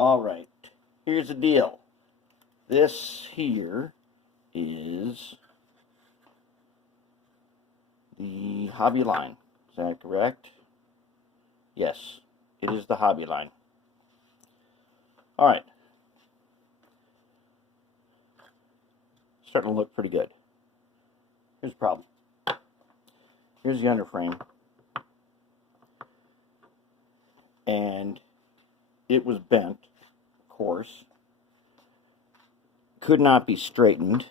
Alright, here's the deal. This here is the Hobbyline. Is that correct? Yes, it is the Hobbyline. Alright. Starting to look pretty good. Here's the problem. Here's the underframe. And it was bent, of course. Could not be straightened.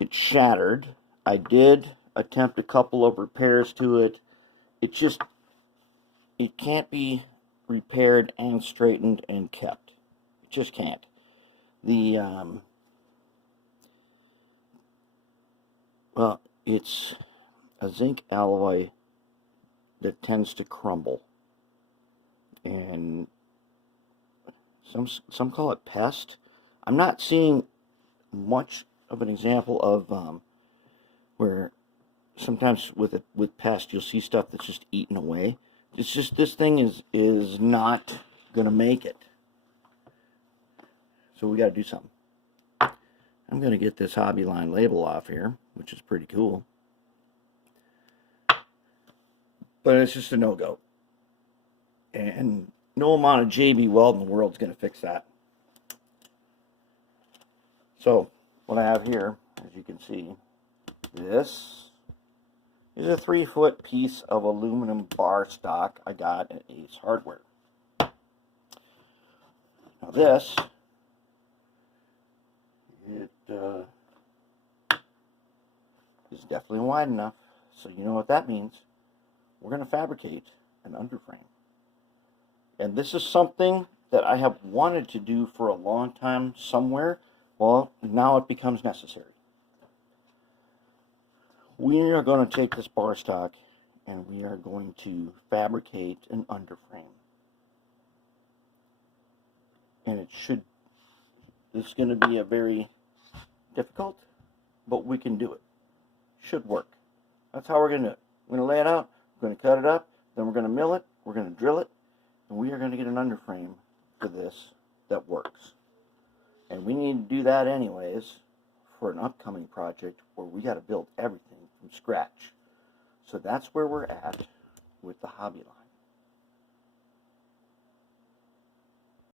It shattered. I did attempt a couple of repairs to it. It can't be repaired and straightened and kept. It just can't. Well, it's a zinc alloy that tends to crumble. And some call it pest. I'm not seeing much of an example of where sometimes with pest you'll see stuff that's just eaten away. It's just this thing is not gonna make it. So we got to do something. I'm gonna get this Hobbyline label off here, which is pretty cool. But it's just a no-go. And no amount of JB Weld in the world is going to fix that. So, what I have here, as you can see, this is a 3-foot piece of aluminum bar stock I got at Ace Hardware. Now this, it is definitely wide enough, so you know what that means. We're going to fabricate an underframe. And this is something that I have wanted to do for a long time somewhere. Well, now it becomes necessary. We are going to take this bar stock and we are going to fabricate an underframe. And it's going to be a very difficult, but we can do it. Should work. That's how we're going to do it. We're going to lay it out, we're going to cut it up, then we're going to mill it, we're going to drill it, and we are going to get an underframe for this that works. And we need to do that anyways for an upcoming project where we got to build everything from scratch. So that's where we're at with the Hobbyline.